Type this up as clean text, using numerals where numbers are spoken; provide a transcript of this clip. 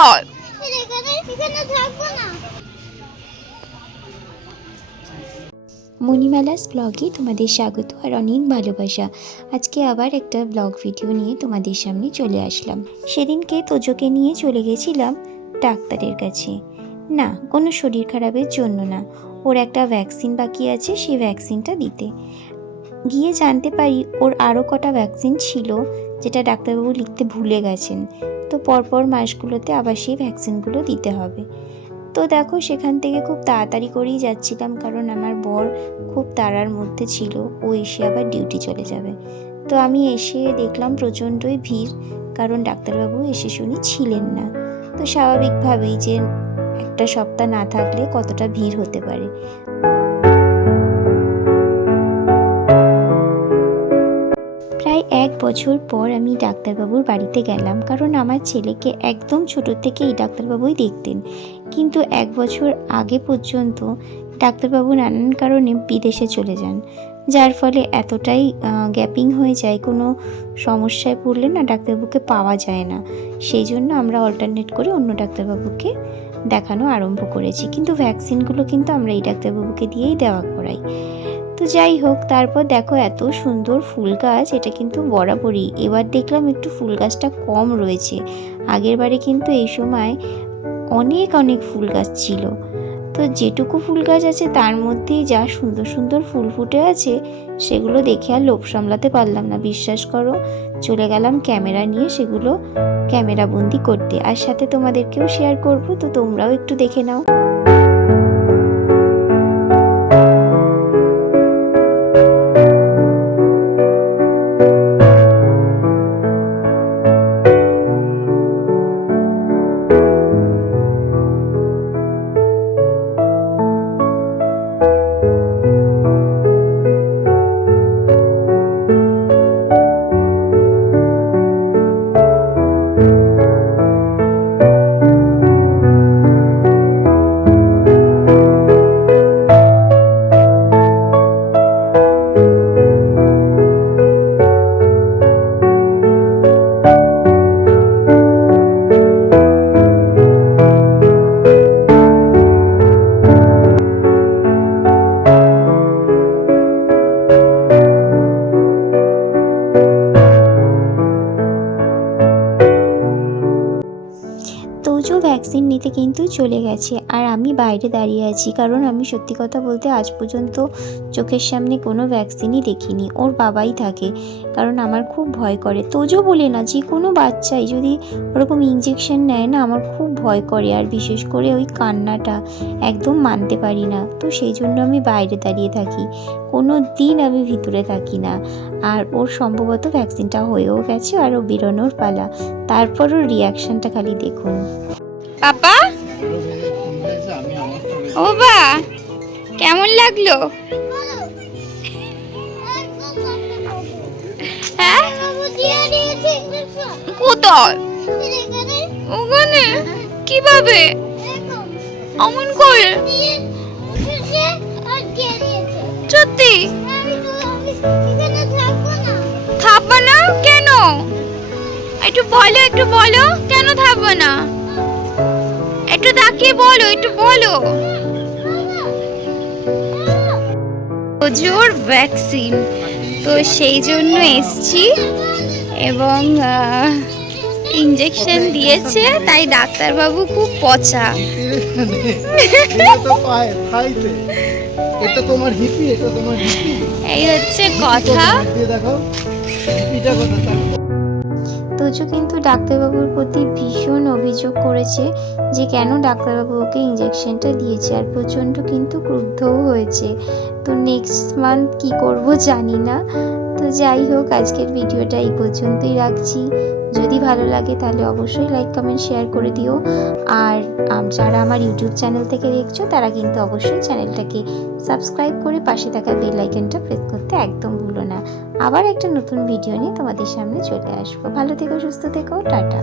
কোথায়? মণিমালাস ব্লগে তোমাদের স্বাগত আর অনেক ভালোবাসা। আজকে আবার একটা ব্লগ ভিডিও নিয়ে তোমাদের সামনে চলে আসলাম। সেদিনকে তোজোকে নিয়ে চলে গেছিলাম ডাক্তারের কাছে। না, কোনো শরীর খারাপের জন্য না, ওর একটা ভ্যাকসিন বাকি আছে, সেই ভ্যাকসিনটা দিতে গিয়ে জানতে পারি ওর আরও কটা ভ্যাকসিন ছিল যেটা ডাক্তারবাবু লিখতে ভুলে গেছেন। তো পরপর মাসগুলোতে আবার সেই ভ্যাকসিনগুলো দিতে হবে। তো দেখো, সেখান থেকে খুব তাড়াতাড়ি করেই যাচ্ছিলাম, কারণ আমার বর খুব তাড়ার মধ্যে ছিল, ও এসে আবার ডিউটি চলে যাবে। তো আমি এসে দেখলাম প্রচণ্ডই ভিড়, কারণ ডাক্তারবাবু এসে শুনি ছিলেন না। তো স্বাভাবিকভাবেই যে একটা সপ্তাহ না থাকলে কতটা ভিড় হতে পারে। প্রায় 1 বছর পর আমি ডাক্তারবাবুর বাড়িতে গেলাম, কারণ আমার ছেলেকে একদম ছোটো থেকে এই ডাক্তারবাবুই দেখতেন। কিন্তু 1 বছর আগে পর্যন্ত ডাক্তারবাবু নানান কারণে বিদেশে চলে যান, যার ফলে এতটাই গ্যাপিং হয়ে যায়, কোনো সমস্যায় পড়লে না ডাক্তারবাবুকে পাওয়া যায় না। সেই জন্য আমরা অল্টারনেট করে অন্য ডাক্তারবাবুকে দেখানো আরম্ভ করেছি, কিন্তু ভ্যাকসিনগুলো কিন্তু আমরা এই ডাক্তারবাবুকে দিয়েই দেওয়া করাই। তো যাই হোক, তারপর দেখো এত সুন্দর ফুল গাছ, এটা কিন্তু বরাবরই। এবার দেখলাম একটু ফুল গাছটা কম রয়েছে, আগের বারে কিন্তু এই সময় অনেক অনেক ফুল গাছ ছিল। তো যেটুকু ফুল গাছ আছে তার মধ্যেই যা সুন্দর সুন্দর ফুল ফুটে আছে, সেগুলো দেখে আর লোভ সামলাতে পারলাম না, বিশ্বাস করো। চলে গেলাম ক্যামেরা নিয়ে সেগুলো ক্যামেরা বন্দি করতে, আর সাথে তোমাদেরকেও শেয়ার করব, তো তোমরাও একটু দেখে নাও। তোজো ভ্যাকসিন নিতে কিন্তু চলে গেছে, আর আমি বাইরে দাঁড়িয়ে আছি, কারণ আমি সত্যি কথা বলতে আজ পর্যন্ত চোখের সামনে কোনো ভ্যাকসিনই দেখিনি। ওর বাবাই থাকে, কারণ আমার খুব ভয় করে। তোজো বলে না, যে কোনো বাচ্চাই যদি ওরকম ইঞ্জেকশন নেয় না, আমার খুব ভয় করে, আর বিশেষ করে ওই কান্নাটা একদম মানতে পারি না। তো সেই জন্য আমি বাইরে দাঁড়িয়ে থাকি, কোনো দিন আমি ভিতরে থাকি না। আর ওর সম্ভবত ভ্যাকসিনটা হয়েও গেছে, আর ও বেরোনোর পালা। তারপর ওর রিয়াকশনটা খালি দেখুন। পাপা, ও বাবা, কেমন লাগলো? হ্যাঁ, কোথায়? ওখানে কিভাবে? অমন করে সত্যি থাকবো না? কেন? একটু বলো কেন থাকবো না? একটু তাকিয়ে বলো, একটু বলো। জোর ভ্যাকসিন, তো সেই জন্য এসছি, এবং ইঞ্জেকশন দিয়েছে, তাই ডাক্তারবাবু খুব পচা। এই হচ্ছে কথা। তোজো কিন্তু ডাক্তারবাবুর প্রতি ভীষণ অভিযোগ করেছে যে কেন ডাক্তারবাবু ওকে ইঞ্জেকশনটা দিয়েছে, আর প্রচণ্ড কিন্তু ক্রুদ্ধও হয়েছে। তো নেক্সট মান্থ কী করব জানি না। তো যাই হোক, আজকের ভিডিওটা এই পর্যন্তই রাখছি। যদি ভালো লাগে তাহলে অবশ্যই লাইক কমেন্ট শেয়ার করে দিও, আর যারা আমার ইউটিউব চ্যানেল থেকে দেখছো তারা কিন্তু অবশ্যই চ্যানেলটাকে সাবস্ক্রাইব করে পাশে থাকা বেল আইকনটা প্রেস করতে একদম ভুলো না। আবার একটা নতুন ভিডিও নিয়ে তোমাদের সামনে চলে আসবো। ভালো থেকো, সুস্থ থেকো, টাটা।